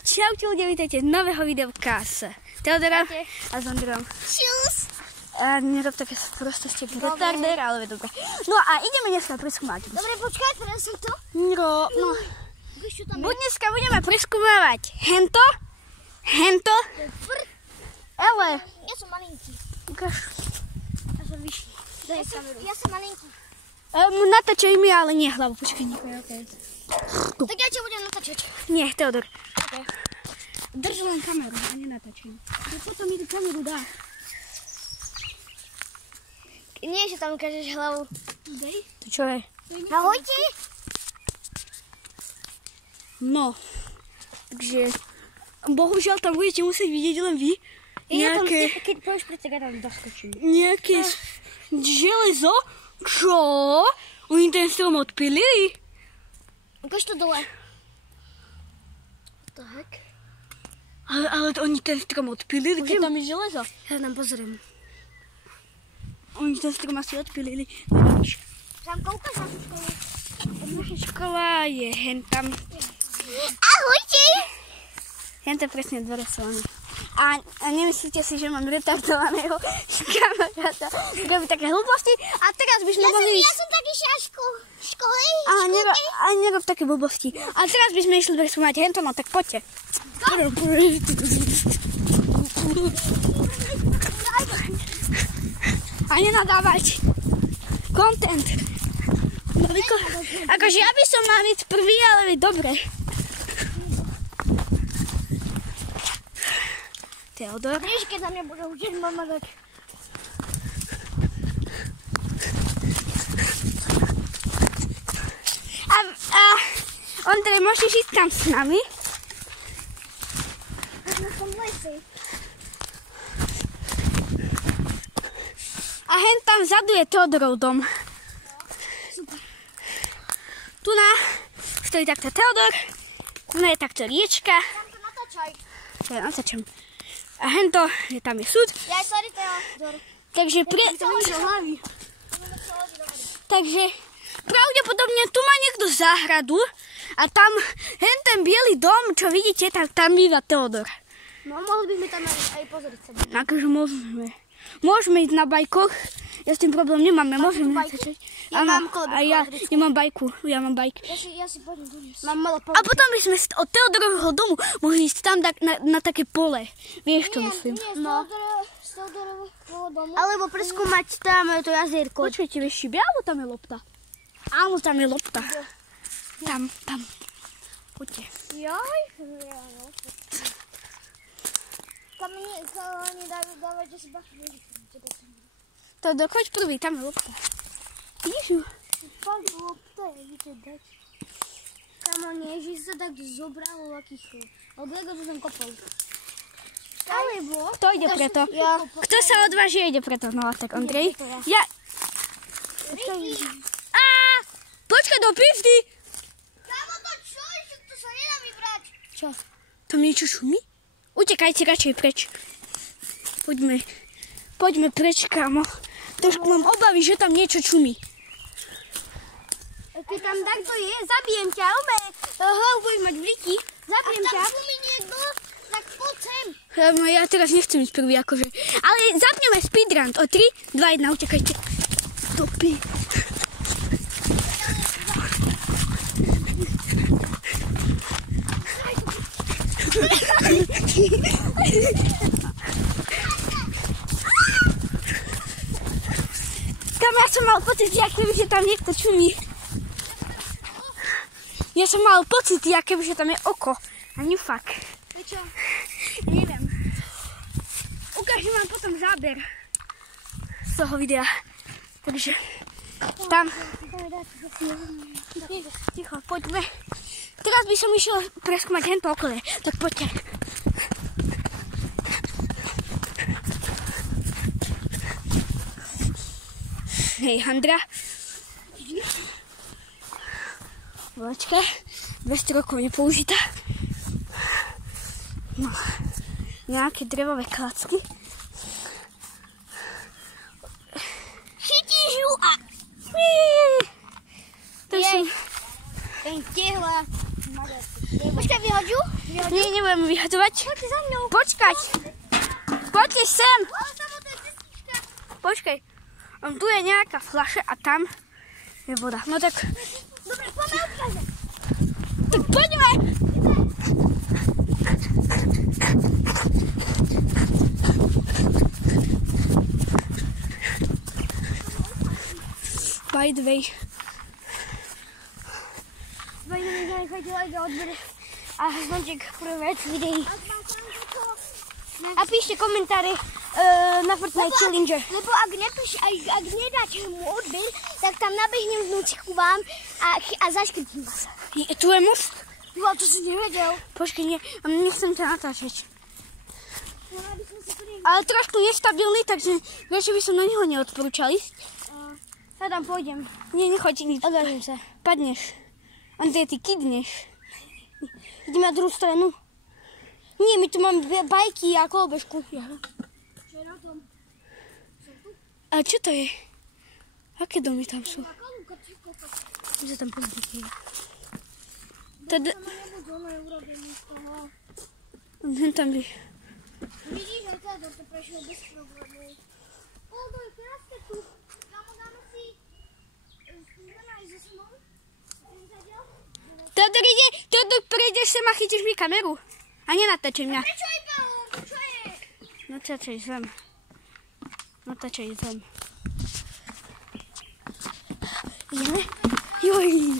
Čaute ľudia, vítajte z nového videa s Teodorom a s Ondrom. Čus! A nerob také prostosti retarder, ale je dobre. No a ideme dneska preskúmať. Dobre, počkaj, teraz si to. No. Dneska budeme preskúmavať hento, ale... Ja som malinký. Ukáž. Ja som vyšší. Ja som malinký. Natáčaj mi, ale nie hlavu. Počkaj, okay. Tak ja ťa budem natáčať. Nie, Teodor. Okay. Drž len kameru a nenatáčaj. Potom mi tú kameru dá. Nie, že tam ukážeš hlavu. Dej. To čo je? Ahojte. No. Takže... Bohužiaľ tam budete musieť vidieť len vy. Nejaké... Keď povieš pre tega, tam doskočím. Nejaké železo? Čo? Oni ten strom odpilili? Ukáž to dole. Tak. Ale oni ten strom odpilili, keď tam je železo. Ja nám pozriem. Oni ten strom asi odpilili. Žanka, ukáž našu školu. Naša škola je hentam. Ahojte! Hentam presne dvore sú oni. A nemyslíte si, že mám retardovaného kamaráta. Robí také hlúposti. A teraz by sme mohli ísť... Ja som taký školy. A nerob také blbosti. A teraz by sme išli preskúmať hentom, no tak poďte. A nenadávať. Content. Akože ja by som mal byť prvý, ale dobre. Teodor. Vieš, keď na mňa bude učiť mama dať. A Ondrej, môžeš ísť tam s nami? A hen tam vzadu je Teodorov dom. Super. Tu stojí takto Teodor, tu je takto riečka. Tam to natáčaj. Ja natáčam. A hento, tam je súd. Ja, sorry, Teodor. Takže pravdepodobne tu má niekto záhradu a tam ten biely dom, čo vidíte, tak tam býva Teodor. No, mohli by sme tam aj pozrieť sa. Takže môžeme. Môžeme ísť na bajkoch. Ja s tým problém nemám. Môžeme natáčať. Ja mám kolobku. A ja mám bajku. Ja mám bajk. Ja si poďme doniesť. A potom by sme od Teodorovho domu mohli ísť tam na také pole. Vieš, čo myslím? Nie, z Teodorovho domu. Alebo preskúmať tam to jazierko. Počujete, vieš, šibia, alebo tam je lopta? Áno, tam je lopta. Tam. Poďte. Jaj, tam nedajú dávať, že si bachu. Teodor, choď prvý, tam je lopta. Vidíš ju? Fakt lopta je, vidíte dať. Kamo, nie, že sa tak zobralo akých. Alebo ako to som kopol. Alebo... Kto ide preto? Kto sa odváži, ide preto. No, tak Ondrej. Ja... Počkaj, do pivdy! Kamo, to čo? To sa nedá vybrať. Čo? Tam niečo šumí? Utekajte radšej preč. Poďme preč, kámo. Trošku mám obavy, že tam niečo šumí. Keď tam takto je, zabijem ťa, budeš mať bliky. Zabijem ťa. A tam šumí niekto, tak poď sem. Ja teraz nechcem ísť prvý, akože. Ale zapneme speedrun. O 3, 2, 1, utekajte. Stopy. Tam ja som mal pocit, že tam niekto čumí. Ja som mal pocit, že tam je oko. A ňufak. Čo? Neviem. Ukážem vám potom záber z toho videa. Takže tam. Ticho, poďme. Teraz by som išiel preskúmať hento okolie. Tak poďte. Hej, Handra. Vlečka. 200 rokov nepoužitá. No. Nejaké drevové klacky. Chytíš ju a... To je... Ten tehla. Počkaj, vyhoď ju. Nie, nebudem vyhadzovať. Poďte za mňou. Počkať. Poďte sem. Ale tam to je cestička. Počkaj. Tu je nejaká fľaša a tam je voda. No tak... Dobre, poďme odkázať. Tak poďme. By the way. Chodila aj do odbere a zvonček prvý videí. A píšte komentáre na Fortnite Challenge. Lebo ak nedáte mu odber, tak tam nabehnem vnúci ku vám a zaškrtím vás. Tu je most. Jo, to si nevedel. Počkej, nie, nechcem ťa natáčať. Ale trošku nestabilný, takže vieš, že by som na neho neodporúčal ísť. Ja tam pôjdem. Nie, nechoď nič. Odvážim sa. Padneš. Andrej, ty kydneš. Ideme na druhú stranu. Nie, my tu máme bajky a kolobežku. Ja. Čo je na tom? A čo to je? Aké domy tam sú? My sa tam pozrieť. Tam by. Vidíš, aj teda to prešiel bez problémov. Oldo, teraz ste tu. Kamo, dáme si skúsená aj so smou? Todor, prejdeš sem a chytíš mi kameru. A nenatáčaj mňa. Prečo je balón? Čo je? Natáčaj zem. Natáčaj zem. Ideme? Joj.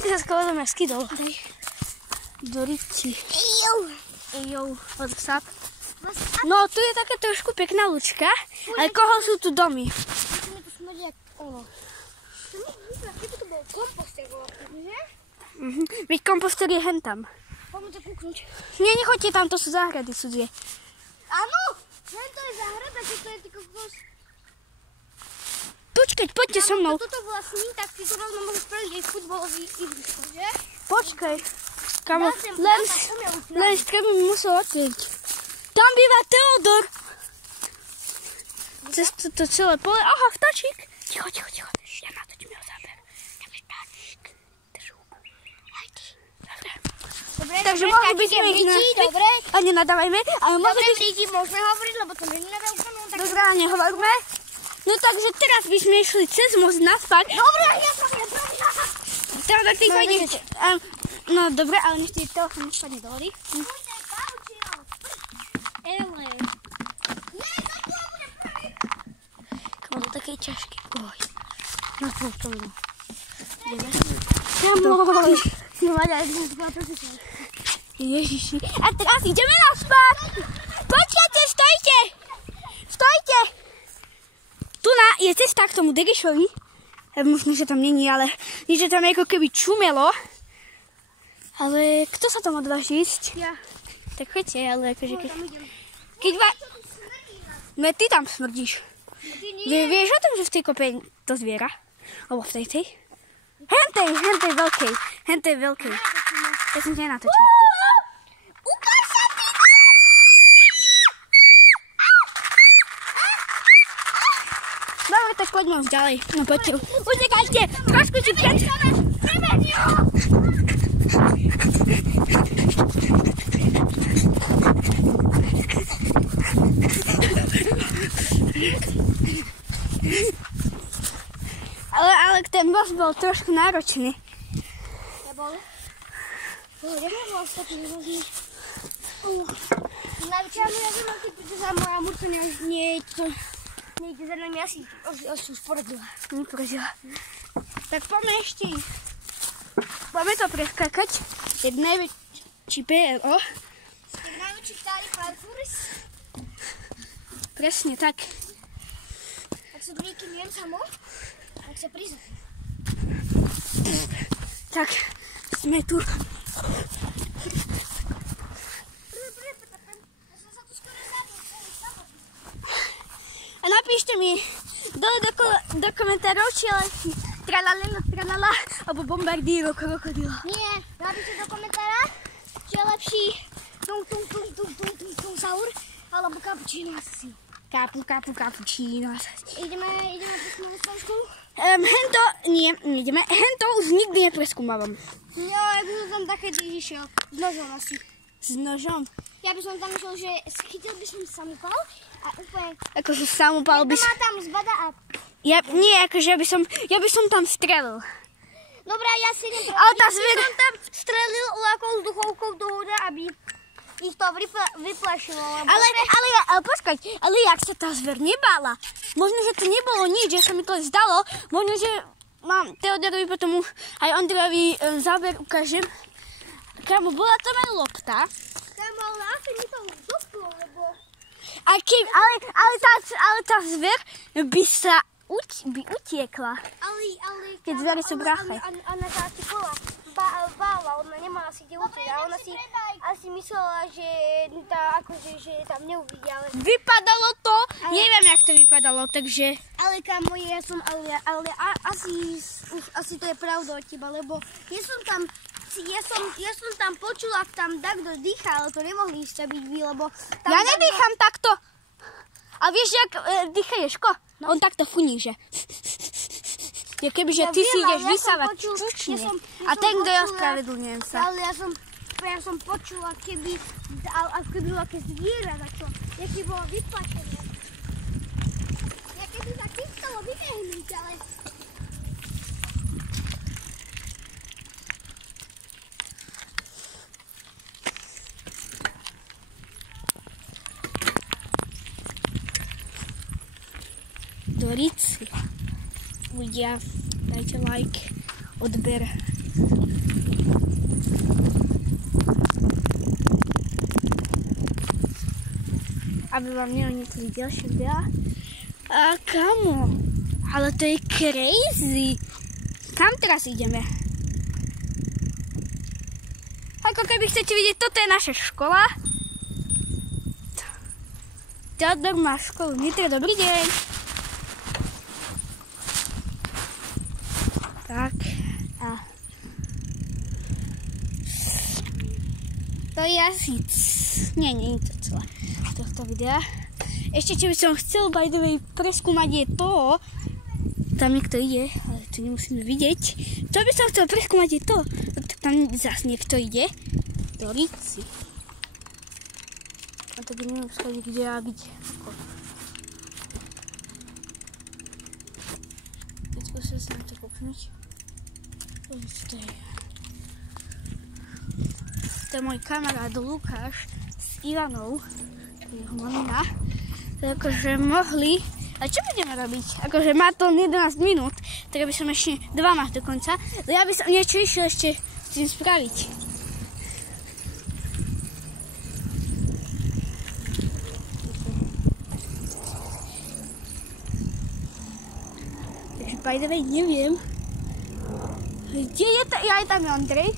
Ty sa skoro do mňa skydol. Daj. Do rici. Ejou. What's up? No, tu je taká trošku pekná lučka, ale koho sú tu domy? Musíme tu smrdí jak ono. To mi vyzva, keby to bol komposter, že? Veď komposter je hentam. Poďme to kúknuť. Nie, nechoďte tam, to sú záhrady cudzie. Áno, to je záhrada, čo to je ty kokos. Počkať, poďte so mnou. Toto vlastní, tak ty to rovno môžeš spraviť aj futbalový ihrisko, že? Počkaj. Kamo, len streby mi musel otvoriť. Tam býva Teodor. Cez to celé pole. Aha, vtáčik. Ticho. Ja natočím jeho záber. Tam je vtáčik. Držu. Dobre. Takže mohli by sme ich dobre. A nenadávajme. Dobre, lidi, môžeme hovoriť, lebo to není na veľkom. Dobre, nehovorme. No takže teraz by sme išli cez most naspäť. Dobre, ja som. Teodor, ty chodíš. No dobre, ale nech ti telefón nespadne do vody. Kamo, to také ťažké. Oj. No to. Ideme. Kamoj. Ježiši. A teraz ideme naspäť. Počkajte, stojte. Tu je cesta k tomu Degešovi. Možno, že tam není, ale že tam ako keby čumelo. Ale kto sa tam odváži ísť? Ja. Tak choďte, ale akože keď ty tam smrdíš. Vieš o tom, že v tej kope je to zviera? Alebo v tej? Hentej veľkej. Tak som ťa natočil. Ukáž sa ty! Dobre, tak poďme už ďalej. No poďte. Utekajte! Trošku ti Ale ten boss bol trošku náročný. Nebol? Ideme vlastne tým rôznym. Najväčšia moja zima, keď za moja murca nejde za nami asi už poradila. Tak poďme ešte. Poďme to preskakať. Je najväčší PRO. Je najväčší vtári parkours. Presne tak. Ak sa druhý kým jem samo, tak sa prizor. Tak, sme tu. A napíšte mi dole do komentárov, či je lepší tralala, alebo bombardíro krokodila. Nie, napíšte do komentára, či je lepší saur, alebo kapučíno asi. Kapučíno. Ideme preskúmať svoju školu? Hento, nie, nejdeme. Hento už nikdy nepreskúmavam. Jo, jak budú tam také, ty išiel. Z nožom asi. S nožom. Ja by som tam myslel, že chytil by som samopal a úplne... Akože samopal by som... má tam zbada a... Nie, akože ja by som tam strelil. Dobrá, ja si idem... Ale tá zvier... Ja som tam strelil ľakou vzduchovkou do hora, aby ich to vyplašilo. Ale počkať, ale jak sa tá zver nebála? Možno, že to nebolo nič, že sa mi to zdalo. Možno, že mám Teodorovi potom aj Ondrejovi záber ukážem. Kámo, bola to len lopta. Kámo, ale asi mi to vzduchlo, lebo... Ale tá zver by sa utiekla. Ale keď zvery sú bráche. Ona sa asi bála, ona nemala asi kde utiec. A ona si asi myslela, že tam neuvidia. Ale... Vypadalo to, neviem, jak to vypadalo, takže... Ale kámo, asi to je pravda od teba, lebo ja som tam počula, ak tam takto dýcha, ale to nemohli ste byť vy, lebo... Ja nedýcham takto. A vieš, jak dýcha Ješko? No. On takto funí, že... Je keby, že ty si ideš vysávať čučne. A ten, kto je ospravedlňujem sa. Ale ja som počula, keby bolo aké zviera, tak to, keby bolo vyplačené. Ja keby sa chystalo vybehnúť, ale... Dorici. Ľudia, dajte like, odber. Aby vám neunikli ďalšie videá. A kamo? Ale to je crazy. Kam teraz ideme? Ako keby chcete vidieť, toto je naša škola. Teodor má školu. Nitro, dobrý deň. Tak, a to je asi... Nie je to celé tohto videa. Ešte, čo by som chcel, by the way, preskúmať je to... Tam niekto ide, ale to nemusíme vidieť. Čo by som chcel preskúmať je to... Tam zase niekto ide. Dorici. A tak neviem skôr, kde ja byť. Teď skúsim sa na to kopnúť. To je môj kamarát Lukáš s Ivanou, jeho mamina. Takže mohli... A čo budeme robiť? Akože má to 11 minút, tak by som ešte 2 máš dokonca. Ja by som niečo išiel ešte s tým spraviť. Takže by the way, neviem. Kde je to? Ja, tam je Ondrej.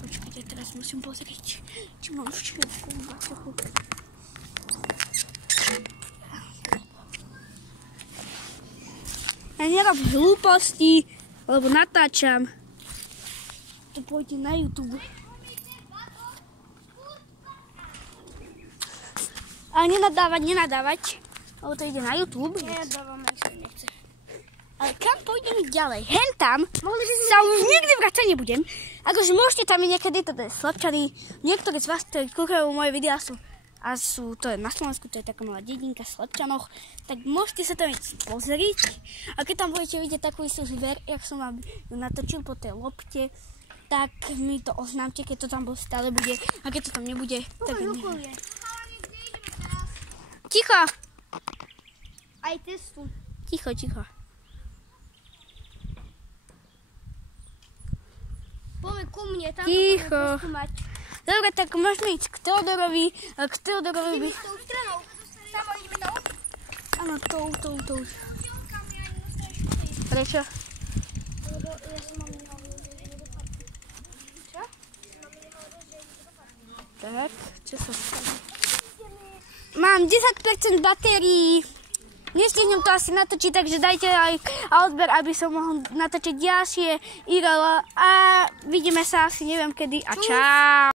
Počkajte, teraz musím pozrieť, či mám všetko v baťochu. Ja nerob hlúposti, lebo natáčam. To pôjde na YouTube. Ale nenadávať, lebo to ide na YouTube. Nenadávame, sa nechce. Ale kam pôjdeme ďalej? Hen tam sa už nikdy vrácať nebudem. Akože môžete tam niekedy, to je Slepčany. Niektorí z vás, ktorí kúkajú moje videá, to je na Slovensku, to je taká malá dedinka v Slepčanoch, tak môžete sa tam pozrieť. A keď tam budete vidieť takú istú zver, jak som vám ju natočil po tej lopte, tak mi to oznámte, keď to tam stále bude. A keď to tam nebude, tak neviem. Ticho! Aj testu. Ticho. Poďme ku mne, tam Ticho. to budeme skúmať. Dobre, tak môžeme ísť k Teodorovi. Ideme s tou stranou. Samo ideme tou? Áno, tou. Prečo? Lebo ja som mám nehovoril, že ide do parku. Čo? Tak, čo sa stane? Mám 10% batérií. Nestihnem to asi natočiť, takže dajte like a odber, aby som mohol natočiť ďalšie IRL. A vidíme sa asi neviem kedy a čau.